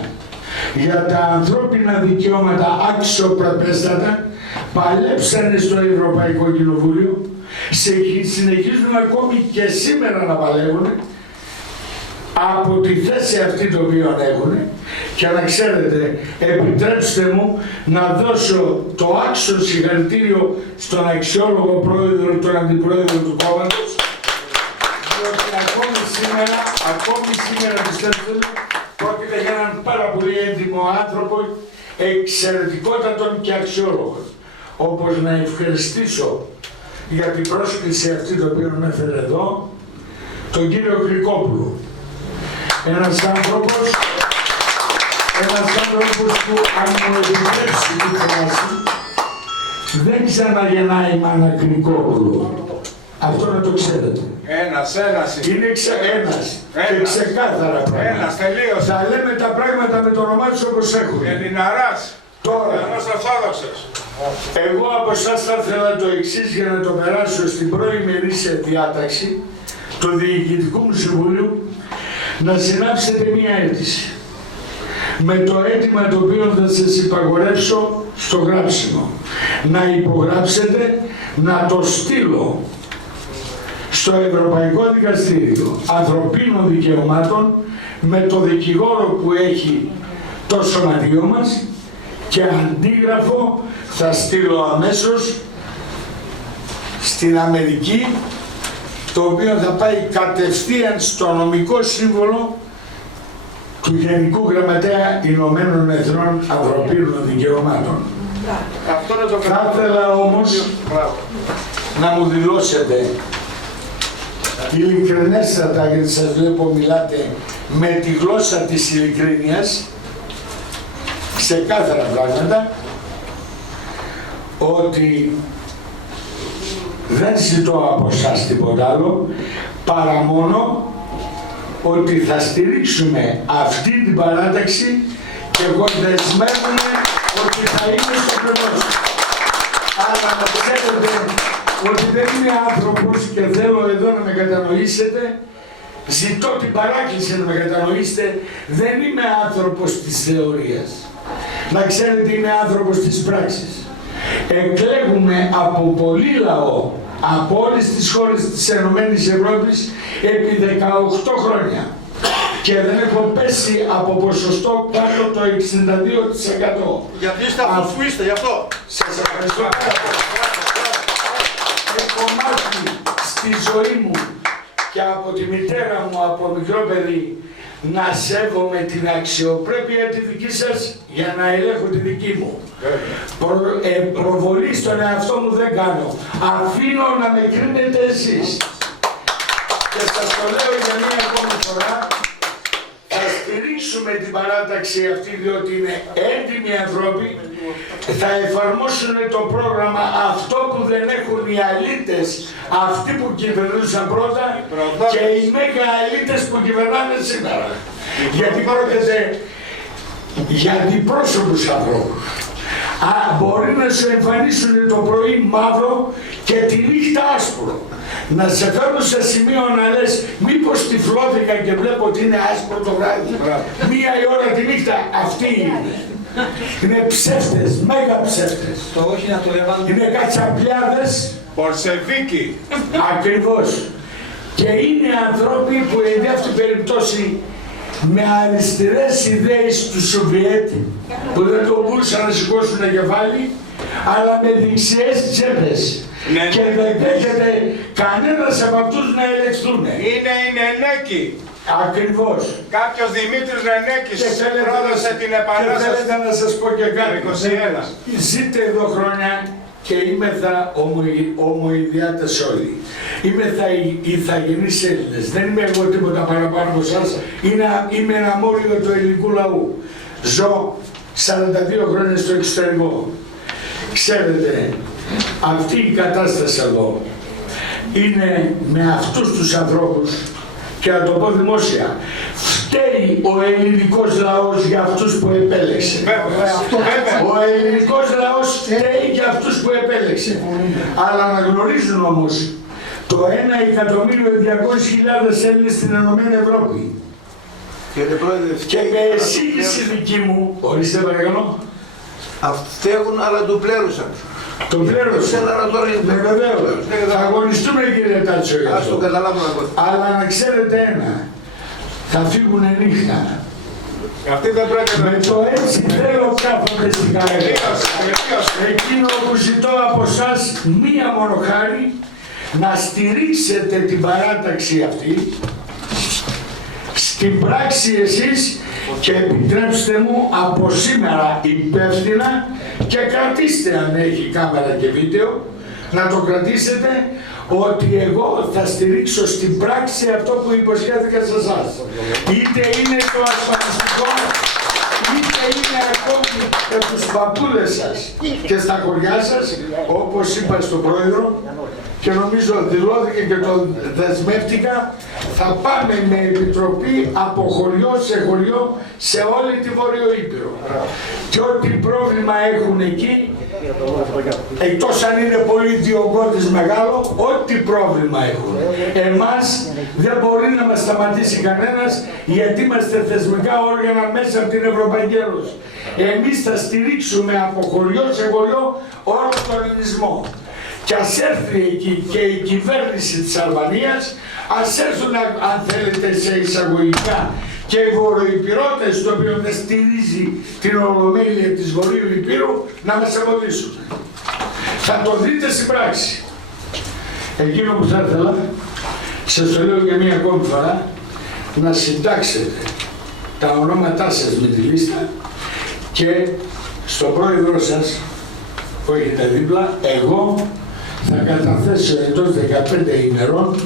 για τα ανθρώπινα δικαιώματα αξιοπρεπέστατα, παλέψανε στο Ευρωπαϊκό Κοινοβούλιο, συνεχίζουν ακόμη και σήμερα να παλεύουν από τη θέση αυτή το οποίο έχουν. Και να ξέρετε, επιτρέψτε μου να δώσω το άξιο συγχαρητήριο στον αξιόλογο πρόεδρο, τον αντιπρόεδρο του κόμματος, διότι ακόμη σήμερα πιστεύετε, πρόκειται για έναν πάρα πολύ έντιμο άνθρωπο, εξαιρετικότατον και αξιόλογο. Όπως να ευχαριστήσω για την πρόσκληση αυτή το οποίο με έφερε εδώ, τον κύριο Κρικόπουλο. Ένας άνθρωπος που, αν μου επιτρέψει τη φράση, δεν ξαναγεννάει μάνα Κρικόπουλο. Αυτό να το ξέρετε. Ένας. Είναι ένας και ξεκάθαρα πράγματα. Ένας, τελείωσε. Θα λέμε τα πράγματα με το όνομά τους όπως έχουν. Ελληναράς. Τώρα, Ένας Ορθόδοξος. εγώ από εσάς θα ήθελα το εξής για να το περάσω στην προημερήσια διάταξη του Διοικητικού μου Συμβουλίου, να συνάψετε μία αίτηση. Με το αίτημα το οποίο θα σας υπαγορεύσω στο γράψιμο. Να υπογράψετε, να το στείλω στο Ευρωπαϊκό Δικαστήριο Ανθρωπίνων Δικαιωμάτων με το δικηγόρο που έχει το σωματείο μας και αντίγραφο θα στείλω αμέσως στην Αμερική, το οποίο θα πάει κατευθείαν στο νομικό σύμβολο του Γενικού Γραμματέα Ηνωμένων Εθνών Ανθρωπίνων Δικαιωμάτων. Θα ήθελα όμως να μου δηλώσετε ειλικρινέστατα, γιατί σας βλέπω μιλάτε με τη γλώσσα της ειλικρίνειας, ξεκάθαρα πράγματα, ότι δεν ζητώ από εσάς τίποτα άλλο, παρά μόνο ότι θα στηρίξουμε αυτή την παράταξη και εγώ δεσμεύομαι ότι θα είμαι στο πλευρό. Αλλά να ξέρετε ότι δεν είμαι άνθρωπος και θέλω εδώ να με κατανοήσετε, ζητώ την παράκληση να με κατανοήσετε, δεν είμαι άνθρωπος της θεωρίας. Να ξέρετε είμαι άνθρωπος της πράξης. Εκλέγουμε από πολύ λαό, από όλες τις χώρες της Ενωμένης Ευρώπης επί 18 χρόνια και δεν έχω πέσει από ποσοστό κάτω το 62%. Γιατί είστε αυτούς που είστε, γι' αυτό. Σας ευχαριστώ. Έχω μάθει στη ζωή μου και από τη μητέρα μου από μικρό παιδί να σέβομαι την αξιοπρέπεια τη δική σας για να ελέγχω τη δική μου. Προβολή στον εαυτό μου δεν κάνω. Αφήνω να με κρίνετε εσείς. Και σας το λέω για μία ακόμη φορά, θα στηρίξουμε την παράταξη αυτή διότι είναι έντιμοι άνθρωποι, θα εφαρμόσουν το πρόγραμμα αυτό που δεν έχουν οι αλήτες, αυτοί που κυβερνούσαν πρώτα και οι μέγα αλήτες που κυβερνάνε σήμερα. Γιατί πρόκειται για αντιπρόσωπους ανθρώπους. Μπορεί να σου εμφανίσουν το πρωί μαύρο και τη νύχτα άσπρο. Να σε φέρουν σε σημείο να λες μήπως τυφλώθηκα και βλέπω ότι είναι άσπρο το βράδυ. Μία η ώρα τη νύχτα, αυτή είναι. Είναι ψεύτες, μέγα ψεύτες. Το όχι να το λεβάνε. Είναι κατσαπλιάδες. Πορσεβίκη. Ακριβώς. Και είναι ανθρώποι που εν αυτή περιπτώσει με αριστερές ιδέες του Σοβιέτ που δεν το μπορούσαν να σηκώσουν κεφάλι, αλλά με δεξιές τσέπες. Ναι, και δεν δέχεται κανένας από αυτούς να ελεγχθούν. Είναι η Νενέκη. Ακριβώς. Κάποιος Δημήτρης Νενέκης πρόδωσε την Και επανάσταση. θέλετε να σας πω και κάτι. 21. Ζείτε εδώ χρόνια και είμεθα ομοειδιάτες όλοι. Είμεθα οι ηθαγενείς Έλληνες. Δεν είμαι εγώ τίποτα παραπάνω από εσάς. Είμαι ένα μόριο του ελληνικού λαού. Ζω 42 χρόνια στο εξωτερικό. Ξέρετε, αυτή η κατάσταση εδώ είναι με αυτούς τους ανθρώπους και να το πω δημόσια, φταίει ο ελληνικός λαός για αυτούς που επέλεξε. Ο ελληνικός λαός φταίει για αυτούς που επέλεξε. Αλλά να γνωρίζουν όμως το 1.200.000 Έλληνες στην Ενωμένη Ευρώπη. Και με εισήγηση δική μου, ορίστε παρακαλώ. Φταίχουν αλλά το πλέρωσαν. Το πλέρωσε. Βεβαίως. Θα αγωνιστούμε κύριε Τάτσο για Ας το αυτό. καταλάβουμε ακόμα. Αλλά να ξέρετε ένα, θα φύγουνε νύχτα. Αυτή δεν πρέπει να... Με το έτσι θέλω κάθονται στην καρδιά. Εκείνο που ζητώ από εσάς μία μόνο χάρη, να στηρίξετε την παράταξη αυτή, στην πράξη εσείς, και επιτρέψτε μου από σήμερα υπεύθυνα και κρατήστε αν έχει κάμερα και βίντεο, να το κρατήσετε ότι εγώ θα στηρίξω στην πράξη αυτό που υποσχέθηκα σε εσάς. Είτε είναι το ασφαλιστικό, είτε είναι ακόμη για τους παππούδες σας και στα χωριά σας, όπως είπα στον πρόεδρο και νομίζω δηλώθηκε και το δεσμεύτηκα, θα πάμε με επιτροπή από χωριό σε χωριό σε όλη τη Βόρειο Ήπειρο. Και ό,τι πρόβλημα έχουν εκεί, εκτός αν είναι πολύ διωγγώδης μεγάλο, ό,τι πρόβλημα έχουν. Εμάς δεν μπορεί να μας σταματήσει κανένας, γιατί είμαστε θεσμικά όργανα μέσα από την Ευρωπαϊκή Ένωση. Εμείς θα στηρίξουμε από χωριό σε χωριό όλο τον ελληνισμό. Και ας έρθει εκεί και η κυβέρνηση της Αλβανίας, ας έρθουν αν θέλετε σε εισαγωγικά και οι βορειοϊππυρώτες, το οποίο δεν στηρίζει την ολομέλεια της Βορείου Υπήρου, να μας εμποδίσουν. Θα το δείτε στην πράξη. Εκείνο που θα ήθελα, σας το λέω για μία ακόμη φορά, να συντάξετε τα ονόματά σας με τη λίστα και στον πρόεδρό σας που έχετε δίπλα, εγώ θα καταθέσω εντός 15 ημερών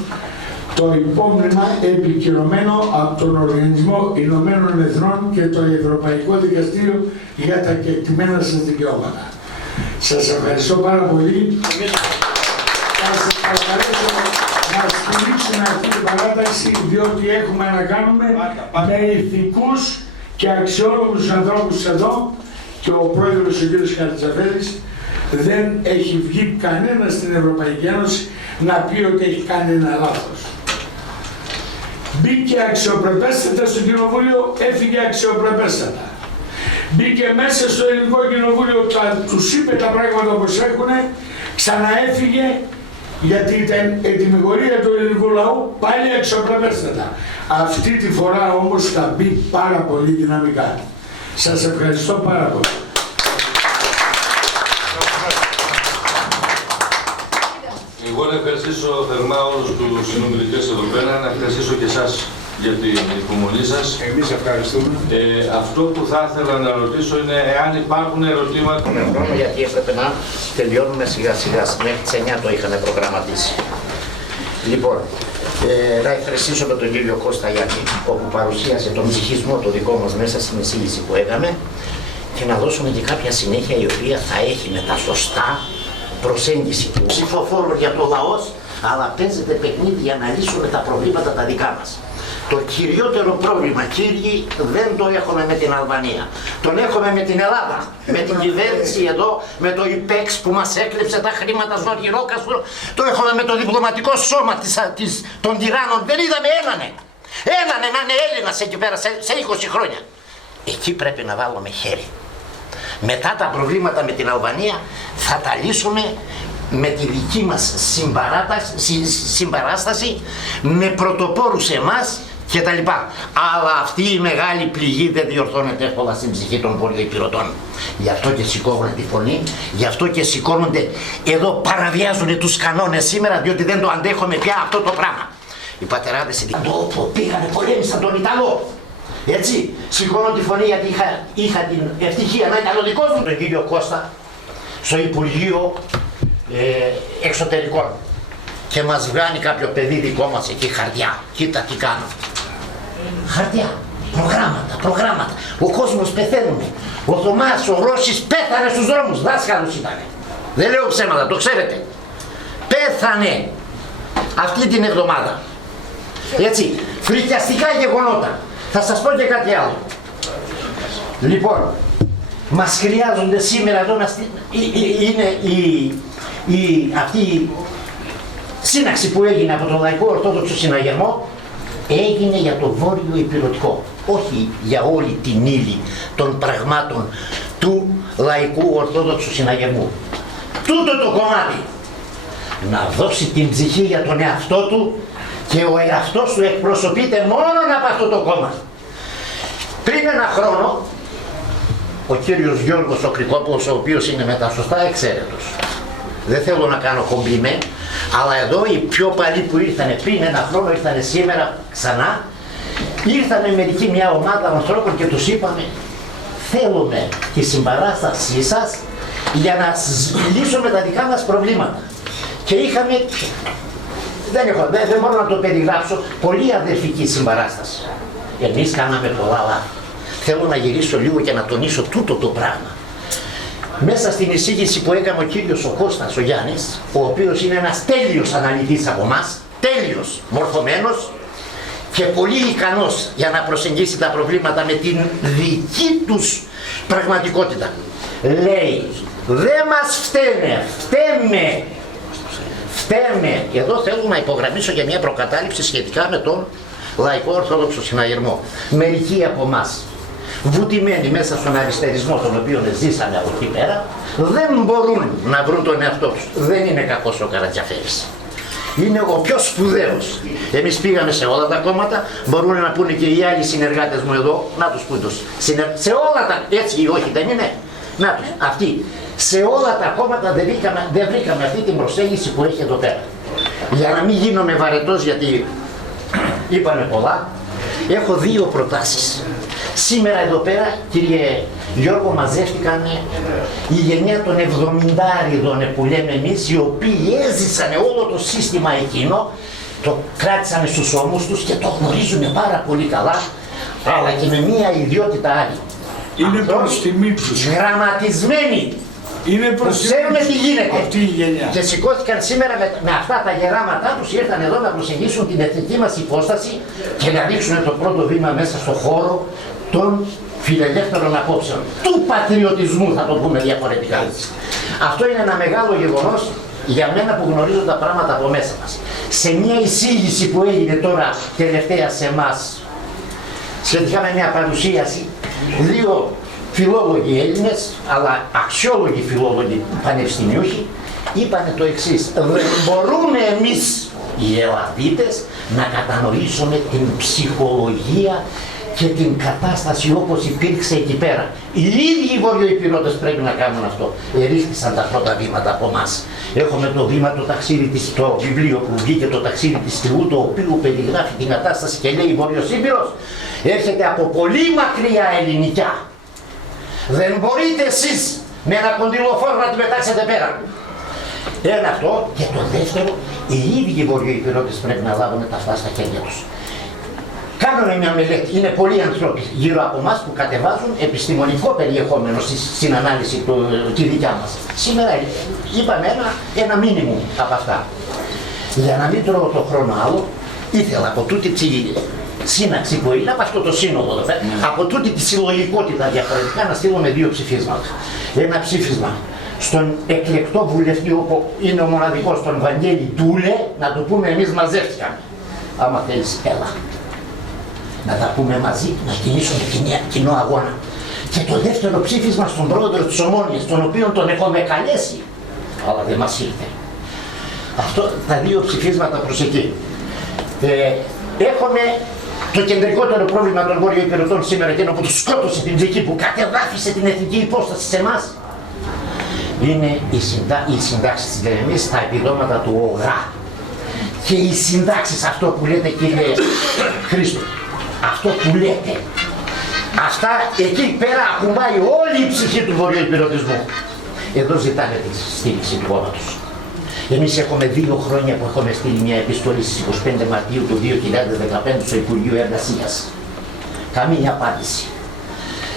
το υπόμνημα επικυρωμένο από τον Οργανισμό Ηνωμένων Εθνών και το Ευρωπαϊκό Δικαστήριο για τα κεκτημένα σας δικαιώματα. Σας ευχαριστώ πάρα πολύ. Θα σας παρακαλέσω να στηρίξουμε αυτή την παράταξη, διότι έχουμε να κάνουμε με ηθικούς και αξιόλογους ανθρώπους εδώ, και ο πρόεδρος ο κ. Χαρτζαφέρης δεν έχει βγει κανένα στην Ευρωπαϊκή Ένωση να πει ότι έχει κάνει ένα λάθος. Μπήκε αξιοπρεπέστατα στο κοινοβούλιο, έφυγε αξιοπρεπέστατα. Μπήκε μέσα στο ελληνικό κοινοβούλιο, τους είπε τα πράγματα όπως έχουν, ξαναέφυγε, γιατί ήταν ετοιμιγορία του ελληνικού λαού, πάλι αξιοπρεπέστατα. Αυτή τη φορά όμως θα μπει πάρα πολύ δυναμικά. Σας ευχαριστώ πάρα πολύ. Εγώ να ευχαριστήσω θερμά όλους τους συνομιλητές εδώ πέρα, να ευχαριστήσω και εσάς για την υπομονή σας. Εμείς ευχαριστούμε. Αυτό που θα ήθελα να ρωτήσω είναι εάν υπάρχουν ερωτήματα. Γιατί έπρεπε να τελειώνουμε σιγά σιγά, μέχρι τις 9 το είχαμε προγραμματίσει. Λοιπόν, να ευχαριστήσω με τον κύριο Κώστα Γιάννη, όπου παρουσίασε τον ψυχισμό το δικό μας μέσα στην εισήγηση που έκαμε, και να δώσουμε και κάποια συνέχεια η οποία θα έχει με τα σωστά προσέγγιση του ψηφοφόρου για το λαό, αλλά παίζεται παιχνίδι για να λύσουμε τα προβλήματα τα δικά μας. Το κυριότερο πρόβλημα, κύριοι, δεν το έχουμε με την Αλβανία. Τον έχουμε με την Ελλάδα, με την κυβέρνηση εδώ, με το ΙΠΕΞ που μας έκλεψε τα χρήματα στο Αργυρόκαστρο. Το έχουμε με το διπλωματικό σώμα των τυράννων. Δεν είδαμε έναν να είναι Έλληνας εκεί πέρα σε 20 χρόνια. Εκεί πρέπει να βάλουμε χέρι. Μετά τα προβλήματα με την Αλβανία θα τα λύσουμε με τη δική μας συμπαράσταση, με πρωτοπόρους εμάς και τα λοιπά. Αλλά αυτή η μεγάλη πληγή δεν διορθώνεται εύκολα στην ψυχή των βορειοϊππυρωτών. Γι' αυτό και σηκώνουν τη φωνή, γι' αυτό και σηκώνονται εδώ, παραβιάζουν τους κανόνες σήμερα, διότι δεν το αντέχουμε πια αυτό το πράγμα. Οι πατεράδες στην τόπο πήγανε, πολέμησαν τον Ιταλό. Έτσι, σηκώνω τη φωνή γιατί είχα την ευτυχία να ήταν ο δικός μου τον κύριο Κώστα στο Υπουργείο Εξωτερικών και μας βγάνει κάποιο παιδί δικό μας εκεί χαρτιά. Κοίτα τι κάνω. Χαρτιά, προγράμματα. Ο κόσμος πεθαίνουμε. Ο Θωμάς, ο Ρώσης πέθανε στους δρόμους. Δάσκαλος ήτανε. Δεν λέω ψέματα, το ξέρετε. Πέθανε αυτή την εβδομάδα. Έτσι, φρικιαστικά γεγονότα. Θα σας πω και κάτι άλλο. Λοιπόν, μας χρειάζονται σήμερα εδώ να είναι αυτή η σύναξη που έγινε από τον Λαϊκό Ορθόδοξο Συναγερμό, έγινε για το Βόρειο Ηπειρωτικό, όχι για όλη την ύλη των πραγμάτων του Λαϊκού Ορθόδοξου Συναγερμού. Τούτο το κομμάτι να δώσει την ψυχή για τον εαυτό του, και ο εαυτός του εκπροσωπείται μόνο από αυτό το κόμμα. Πριν ένα χρόνο, ο κύριος Γιώργος ο Κρικόπουλος, ο οποίος είναι με τα σωστά εξαίρετος, δεν θέλω να κάνω κομπλιμέ, αλλά εδώ οι πιο παλιοί που ήρθανε πριν ένα χρόνο, ήρθανε σήμερα ξανά, ήρθανε μερικοί, μια ομάδα ανθρώπων, και τους είπαμε, θέλουμε τη συμπαράστασή σας για να λύσουμε τα δικά μας προβλήματα. Και είχαμε, δεν μπορώ να το περιγράψω, πολύ αδερφική συμπαράσταση. Εμείς κάναμε πολλά λάθη. Θέλω να γυρίσω λίγο και να τονίσω τούτο το πράγμα. Μέσα στην εισήγηση που έκανε ο κύριος ο Κώστας ο Γιάννης, ο οποίος είναι ένας τέλειος αναλυτής από εμάς, τέλειος, μορφωμένος και πολύ ικανός για να προσεγγίσει τα προβλήματα με την δική τους πραγματικότητα. Λέει, δεν μας φταίνε, φταίμε. Εδώ θέλω να υπογραμμίσω για μια προκατάληψη σχετικά με τον Λαϊκό Ορθόδοξο Συναγερμό. Μερικοί από εμάς, βουτυμένοι μέσα στον αριστερισμό τον οποίο ζήσαμε από εκεί πέρα, δεν μπορούν να βρουν τον εαυτό τους. Δεν είναι κακός ο Καρατζαφέρης. Είναι ο πιο σπουδαίος. Εμείς πήγαμε σε όλα τα κόμματα, μπορούν να πούνε και οι άλλοι συνεργάτες μου εδώ, να τους πούν τους. Σε όλα τα, έτσι ή όχι δεν είναι, να τους, αυτοί. Σε όλα τα κόμματα δεν βρήκαμε αυτή την προσέγγιση που έχει εδώ πέρα. Για να μην γίνομαι βαρετός γιατί είπαμε πολλά, έχω δύο προτάσεις. Σήμερα εδώ πέρα, κύριε Γιώργο, μαζεύτηκαν η γενιά των 70'ριδων που λέμε εμείς, οι οποίοι έζησαν όλο το σύστημα εκείνο, το κράτησαν στους ώμους τους και το γνωρίζουν πάρα πολύ καλά, αλλά και με μία ιδιότητα άλλη. Είναι προς τιμή τους. Γραμματισμένοι. Είναι προς ξέρουν τι γίνεται. Αυτή η γενιά. Και σηκώθηκαν σήμερα με αυτά τα γεράματά τους, ήρθαν εδώ να προσεγγίσουν την εθνική μας υπόσταση και να ρίξουν το πρώτο βήμα μέσα στο χώρο των φιλελεύθερων απόψεων. Του πατριωτισμού, θα το πούμε διαφορετικά. Αυτό είναι ένα μεγάλο γεγονός για μένα που γνωρίζω τα πράγματα από μέσα μας. Σε μια εισήγηση που έγινε τώρα τελευταία σε εμάς, σχετικά με μια παρουσίαση, δύο φιλόλογοι Έλληνες, αλλά αξιόλογοι φιλόλογοι πανεπιστημιούχοι, είπανε το εξής: δεν μπορούμε εμείς οι Ελλαδίτες να κατανοήσουμε την ψυχολογία και την κατάσταση όπως υπήρξε εκεί πέρα. Οι ίδιοι οι βορειοϊπηρώτες πρέπει να κάνουν αυτό. Ερίστησαν τα πρώτα βήματα από εμάς. Έχουμε το βήμα, το βιβλίο που βγήκε, το ταξίδι της Τριού, το οποίο περιγράφει την κατάσταση και λέει: η Βορειοσύμπειρος έρχεται από πολύ μακριά ελληνικά. Δεν μπορείτε εσείς με ένα κοντιλοφόρο να τη πετάξετε πέρα. Ένα αυτό, και το δεύτερο, οι ίδιοι βορειοϊπηρώτες πρέπει να λάβουν τα αυτά στα χέρια τους. Κάνουν μια μελέτη, είναι πολλοί άνθρωποι γύρω από εμάς που κατεβάζουν επιστημονικό περιεχόμενο στην ανάλυση τη δικιά μας. Σήμερα είπαμε ένα μήνυμο από αυτά. Για να μην τρώω το χρόνο άλλο, ήθελα από τούτη τη σύναξη που είναι, από αυτό το σύνολο εδώ πέρα, από τούτη τη συλλογικότητα διαφορετικά να στείλουμε δύο ψηφίσματα. Ένα ψήφισμα στον εκλεκτό βουλευτή όπου είναι ο μοναδικός, τον Βαγγέλη Τούλε, να του πούμε εμείς μαζεύτηκαμε. Άμα θέλεις, έλα. Να τα πούμε μαζί, να κινήσουμε κοινό αγώνα. Και το δεύτερο ψήφισμα στον πρόεδρο της Ομόνοιας, τον οποίο τον έχουμε καλέσει, αλλά δεν μας ήρθε. Αυτό, τα δύο ψηφίσματα προς εκεί. Έχουμε το κεντρικότερο πρόβλημα των βορειοϊπηρετών σήμερα, εκείνο που τους σκότωσε την ψυχή, που κατεδάφισε την εθνική υπόσταση σε εμάς, είναι οι συντάξεις της Λεμής, τα επιδόματα του ΟΓΑ. Και οι συντάξεις, αυτό που λέτε κύριε Χρήστο, αυτό που λέτε, αυτά εκεί πέρα ακουμπάει όλη η ψυχή του βορειοϊπηρετισμού. Εδώ ζητάνε τη στήριξη του κόμματος. Εμείς έχουμε 2 χρόνια που έχουμε στείλει μια επιστολή στις 25 Μαρτίου του 2015 στο Υπουργείο Εργασίας. Καμία απάντηση.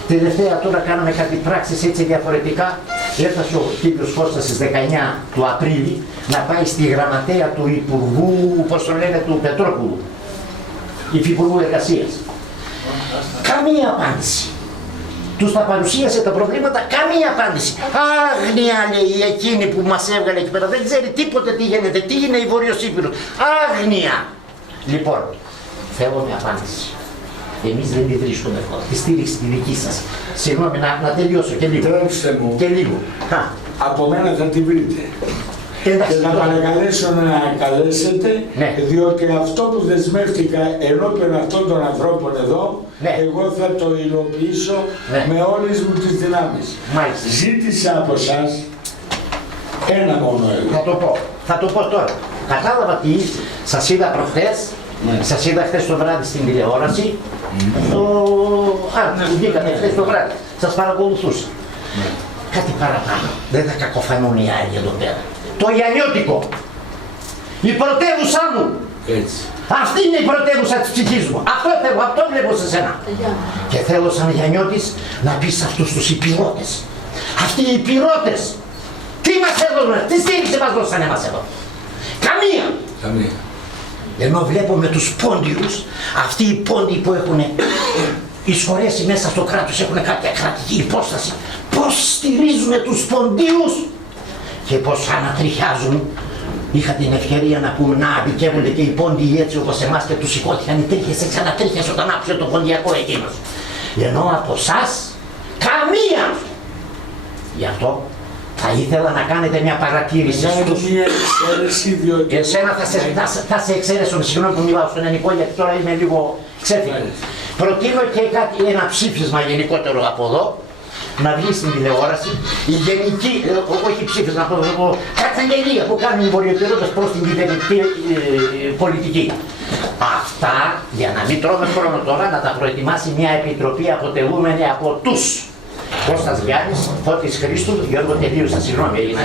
Τελευταία τώρα κάναμε κάτι πράξεις έτσι διαφορετικά. Έφτασε ο κύριος Κώστας στις 19 του Απρίλη να πάει στη γραμματέα του Υπουργού, πώς το λένε, του Πετρόπουλου, Υφυπουργού Εργασίας. Καμία απάντηση. Τους τα παρουσίασε τα προβλήματα, καμία απάντηση. Άγνοια, λέει, εκείνη που μας έβγαλε εκεί πέρα, δεν ξέρει τίποτε τι γίνεται, τι είναι η Βορειοσύμπειρος. Άγνοια. Λοιπόν, θέλω μια απάντηση. Εμείς δεν τη βρίσκουμε εύκολα. Τη στήριξη τη δική σας. Συγγνώμη, να τελειώσω και λίγο. Τρέψτε μου. Και λίγο. Από μένα θα τη βρείτε. Και να παρακαλέσω να καλέσετε, διότι αυτό που δεσμεύτηκα ενώπιον αυτών των ανθρώπων εδώ, εγώ θα το υλοποιήσω με όλες μου τις δυνάμεις. Μάλιστα. Ζήτησα από εσάς ένα μόνο εγώ. Θα το πω τώρα. Κατάλαβα τι σας είδα προχθές, σας είδα χθες το βράδυ στην τηλεόραση, βγήκατε χθες το βράδυ, σας παρακολουθούσα. Κάτι παραπάνω, δεν θα κακοφανούν οι άλλοι εδώ πέρα. Το Γιαννιώτικο, η πρωτεύουσά μου. Έτσι. Αυτή είναι η πρωτεύουσα της ψυχής μου. Αυτό θέλω, αυτό βλέπω σε σένα. Και θέλω σαν Γιαννιώτης να πεις σε αυτούς τους υπηρώτες. Αυτοί οι πυρώτες, τι μας έδωσαν, τι στήριξη μας δώσανε εμάς εδώ. Καμία. Ενώ βλέπουμε τους πόντιους, αυτοί οι πόντιοι που έχουν εισχωρέσει μέσα στο κράτος, έχουν κάποια κρατική υπόσταση, πώς στηρίζουν τους ποντίους και πώς ανατριχιάζουν. Είχα την ευκαιρία να πούμε να αδικεύονται και οι πόντιοι έτσι όπως εμάς και τους σηκώθηκαν οι τρίχες, έτσι ανατρίχιασε όταν άκουσε το ποντιακό εκείνος. Ενώ από εσάς, καμία. Γι' αυτό θα ήθελα να κάνετε μια παρατήρηση στους... Εσένα θα σε εξαίρεσω, συγγνώμη που μιλάω στον ελληνικό γιατί τώρα είμαι λίγο ξέφυγη. Προτείνω και ένα ψήφισμα γενικότερο από εδώ, να βγει στην τηλεόραση, η γενική, όχι ψήφισμα, καταγγελία που κάνουν οι βορειοπυρώτες προς την κυβερνητική πολιτική. Αυτά, για να μην τρώμε χρόνο τώρα, να τα προετοιμάσει μια επιτροπή αποτελούμενη από τους Κώστας Γιάννης, Φώτης Χρήστου, Γιώργο τελείωσα, συγγνώμη έγινα.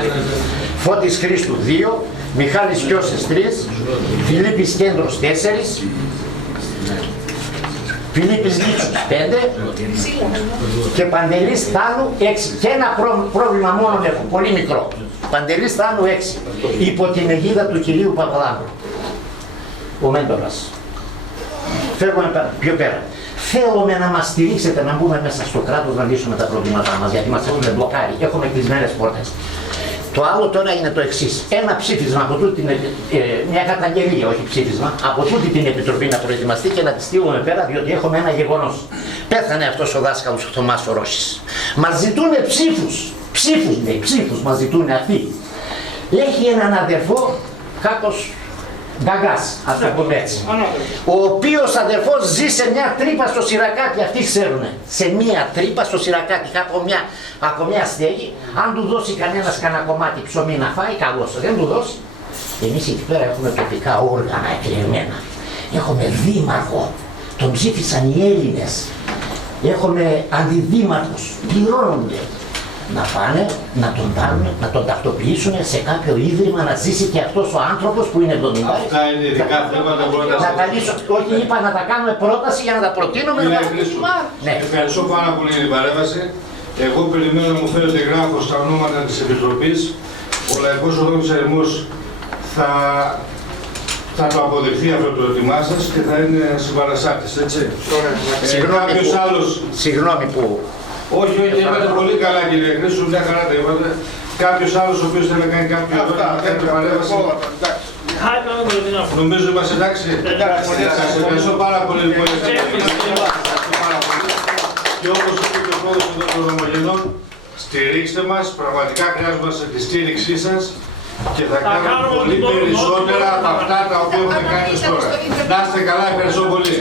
Φώτης Χρήστου 2, Μιχάλης Κιώσης 3, Φιλίππης Κέντρος 4, Φιλίππης Λίτσους 5 και Παντελής Θάνου 6. Και ένα πρόβλημα μόνο έχω, πολύ μικρό. Παντελής Θάνου 6, υπό την αιγίδα του κυρίου Παπαδάνου, ο μέντορας. Φεύγουμε πιο πέρα. Θέλουμε να μας στηρίξετε να μπούμε μέσα στο κράτος να λύσουμε τα προβλήματά μας, γιατί μας έχουν μπλοκάρει, έχουμε κλεισμένες πόρτες. Το άλλο τώρα είναι το εξής. Ένα ψήφισμα από τούτη μια καταγγελία, όχι ψήφισμα, από τούτη την επιτροπή να προετοιμαστεί και να τη στείλουμε πέρα, διότι έχουμε ένα γεγονός. Πέθανε αυτός ο δάσκαλος ο Θωμάς ο Ρώσης. Μας ζητούν ψήφους μας ζητούν αυτοί. Έχει έναν αδερφό, κάπως Γκαγκάς, ας το πούμε έτσι. Ο οποίος αδερφός ζει σε μια τρύπα στο Σιρακάτι, αυτοί ξέρουνε. Σε μια τρύπα στο Σιρακάτι, από μια στέγη, αν του δώσει κανένας κανένα κομμάτι ψωμί να φάει, καλώς. Δεν του δώσει. Εμείς εκεί πέρα έχουμε τοπικά όργανα εκλεγμένα. Έχουμε δήμαρχο, τον ψήφισαν οι Έλληνες. Έχουμε αντιδήμαρχους, πληρώνονται. Να πάνε, να τον πάρουν, να τον τακτοποιήσουν σε κάποιο ίδρυμα, να ζήσει και αυτός ο άνθρωπος που είναι 70. Αυτά είναι ειδικά θέματα που να τα λύσω. Όχι, είπα να τα κάνουμε πρόταση για να τα προτείνουμε. Ναι. Ευχαριστώ πάρα πολύ για την παρέμβαση. Εγώ περιμένω να μου φέρετε γράφο στα ονόματα της Επιτροπής. Ο Λαϊκός Οδόκης Ερημός θα το αποδεχθεί αυτό το έτοιμά σας και θα είναι συμπαραστάτης, έτσι. Συγγνώμη που... Όχι, είπατε πολύ καλά κύριε Χρήστο, μια χαρά τα είπατε. Κάποιος άλλος ο οποίος θέλει να κάνει κάποιο παρέμβαση. Νομίζω είμαστε εντάξει. Σας ευχαριστώ πάρα πολύ. Και όπως είπε και ο πρόεδρος των Ρωμογενών, στηρίξτε μας, πραγματικά χρειάζομαστε τη στήριξή σας και θα κάνουμε πολύ περισσότερα από αυτά τα οποία έχουμε κάνει τώρα. Να είστε καλά, ευχαριστώ πολύ.